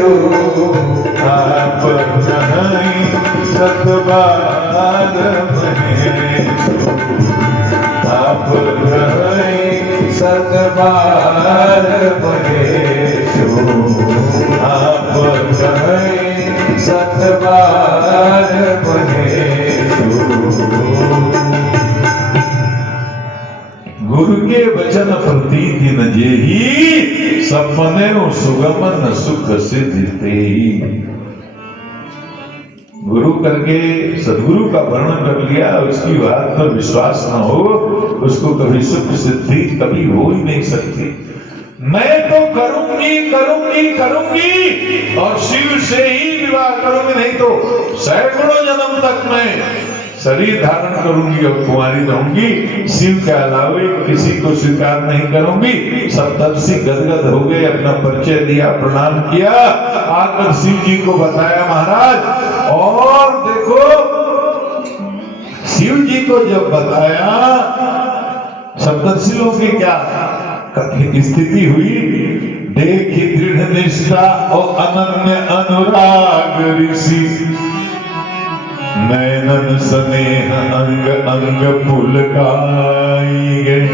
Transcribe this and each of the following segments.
सो आप नहीं सतबार महेशो आप नहीं सतबार महेशो आप नहीं सतबार महेशो। गुरु के वचन प्रति दिन जेहि सपने सुगमन सुख सिद्धि। गुरु करके सदगुरु का वर्णन कर लिया, उसकी बात पर विश्वास न हो, उसको कभी सुख सिद्धि कभी हो ही नहीं सकती। मैं तो करूंगी करूंगी करूंगी और शिव से ही विवाह करूंगी, नहीं तो सैकड़ों जन्म तक मैं शरीर धारण करूंगी और कुंवारी रहूंगी, शिव के अलावे किसी को स्वीकार नहीं करूंगी। सप्तर्षि गदगद हो गए, अपना परिचय दिया, प्रणाम किया, आकर शिव जी को बताया महाराज। और देखो शिव जी को जब बताया, सप्तर्षियों की क्या स्थिति हुई, देखी दृढ़ निष्ठा और अनन्य अनुराग ऋषि, नैनन स्नेह अंग अंग पुलकाई गए।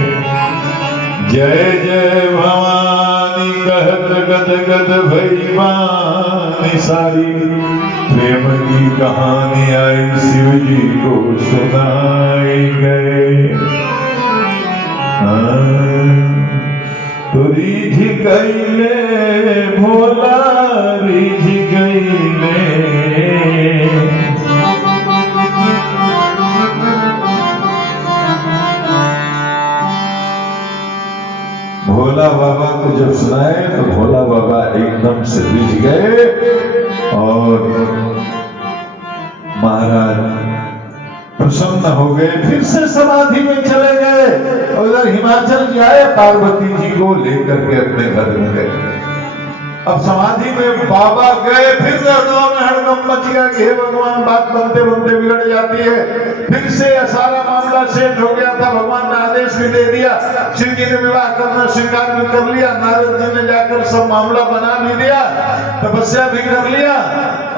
जय जय भवानी कहत गद गद भैवानी सारी, प्रेम की कहानी आई शिव जी को सुनाई गए। तो रिझ गईले भोला रिझ गईले, भोला बाबा को जब सुनाए तो भोला बाबा एकदम से रिझ गए और महाराज प्रसन्न हो गए, फिर से समाधि में चले गए। उधर हिमाचल जाए, पार्वती जी को लेकर के अपने घर में गए। अब समाधि में बाबा गए, फिर हृदय में हड़कंप मच गया कि हे भगवान, बात बनते बनते बिगड़ जाती है। फिर से सारा मामला सेट हो गया था, भगवान ने आदेश भी दे दिया, शिव जी ने विवाह करना स्वीकार भी कर लिया, नारद जी ने जाकर सब मामला बना भी दिया, तपस्या भी कर लिया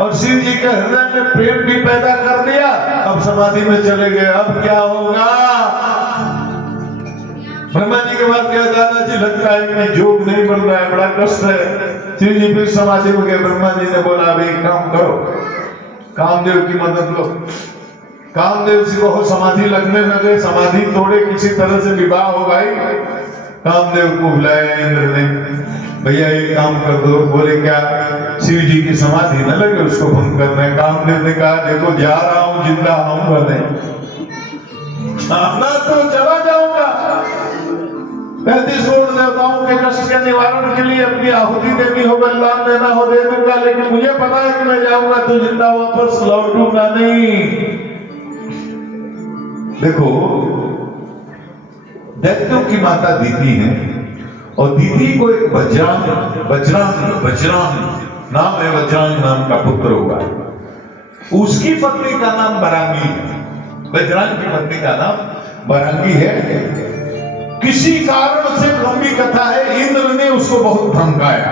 और शिव जी के हृदय में प्रेम भी पैदा कर दिया। अब समाधि में चले गए, अब क्या होगा? ब्रह्मा जी के बाद क्या, दादाजी लगता है कि जोग नहीं बन रहा है, बड़ा कष्ट है। शिव जी फिर समाधि में गए, ब्रह्मा जी ने बोला अभी एक काम करो, कामदेव की मदद लो। कामदेव जी को समाधि लगने लगे, समाधि तोड़े, किसी तरह से विवाह हो भाई। कामदेव को बुलाया इंद्र ने, भैया एक काम कर दो। बोले क्या? शिव जी की समाधि न लगे, उसको भंग करना है। कामदेव ने कहा देखो जा रहा हूं, जिंदा आऊंगा नहीं, आना तो चला जाऊंगा। 35 करोड़ देवताओं के कष्ट के निवारण के लिए अपनी आहुति देनी हो, बलिदान देना हो, दे दूंगा, लेकिन मुझे पता है कि मैं जाऊंगा तो जिंदा वापस लौटूंगा नहीं। देखो दैत्यों की माता दीति है और दीति को एक वज्रांग नाम है, वज्रांग नाम का पुत्र हुआ। उसकी पत्नी का नाम बरांगी है, वज्रांग की पत्नी का नाम बरांगी है। किसी कारण से लंबी कथा है, इंद्र ने उसको बहुत धमकाया।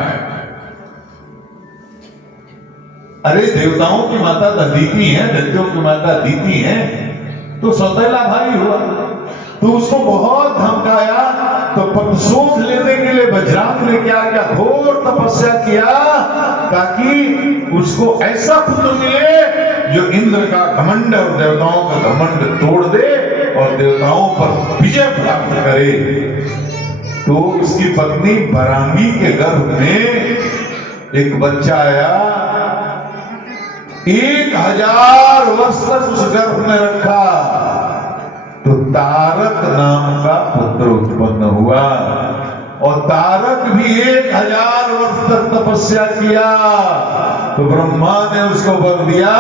अरे देवताओं की माता दीति है, दैत्यों की माता दीति है, तो सौतेला भाई हुआ, तो उसको बहुत धमकाया। तो प्रतिशोध लेने के लिए वज्रांग ने क्या किया, घोर तपस्या किया ताकि उसको ऐसा पुत्र मिले जो इंद्र का घमंड और देवताओं का घमंड तोड़ दे और देवताओं पर विजय प्राप्त करे। तो उसकी पत्नी बरांगी के गर्भ में एक बच्चा आया, 1000 वर्ष तक उस गर्भ में रखा, तो तारक नाम का पुत्र उत्पन्न हुआ। और तारक भी 1000 वर्ष तक तपस्या किया, तो ब्रह्मा ने उसको वर दिया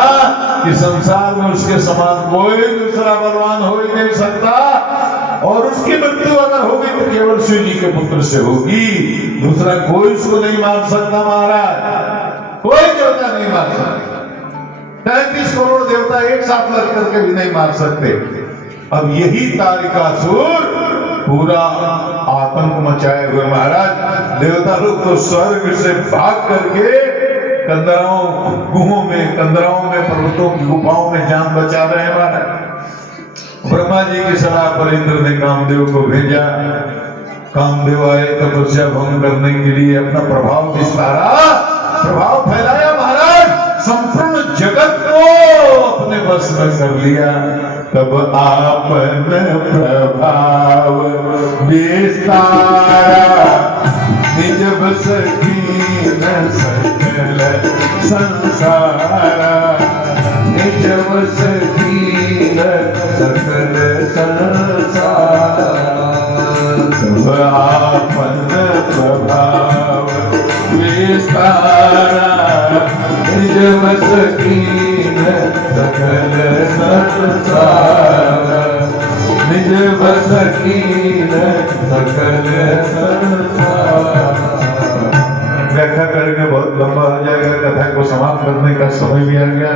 कि संसार में उसके समान कोई दूसरा बलवान हो ही नहीं सकता, और उसकी मृत्यु अगर होगी तो केवल शिव जी के पुत्र से होगी, दूसरा कोई उसको नहीं मार सकता। महाराज कोई देवता नहीं मार सकता, 33 करोड़ देवता एक साथ लग करके भी नहीं मार सकते। अब यही तारिकासुर पूरा आतंक मचाए हुए महाराज, देवता लोग तो स्वर्ग से भाग करके कंदराओं गुहों में, कंदराओं में, पर्वतों की गुफाओं में जान बचा रहे हैं महाराज। ब्रह्मा जी की सलाह पर इंद्र ने कामदेव को भेजा। कामदेव आए तपस्या भंग करने के लिए, अपना प्रभाव विस्तारा, प्रभाव फैलाया महाराज, संपूर्ण जगत को अपने बस में कर लिया। तब आपन प्रभाव विस्तारा, निज बस कीन सकल संसारा, निज बस कीन सकल संसारा। तब आपन प्रभाव विस्तारा, निज बस कीन सकल संसारा, निज बस कीन सकल संसारा। व्याख्या करके बहुत लंबा हो जाएगा, कथा को समाप्त करने का समय भी आ गया।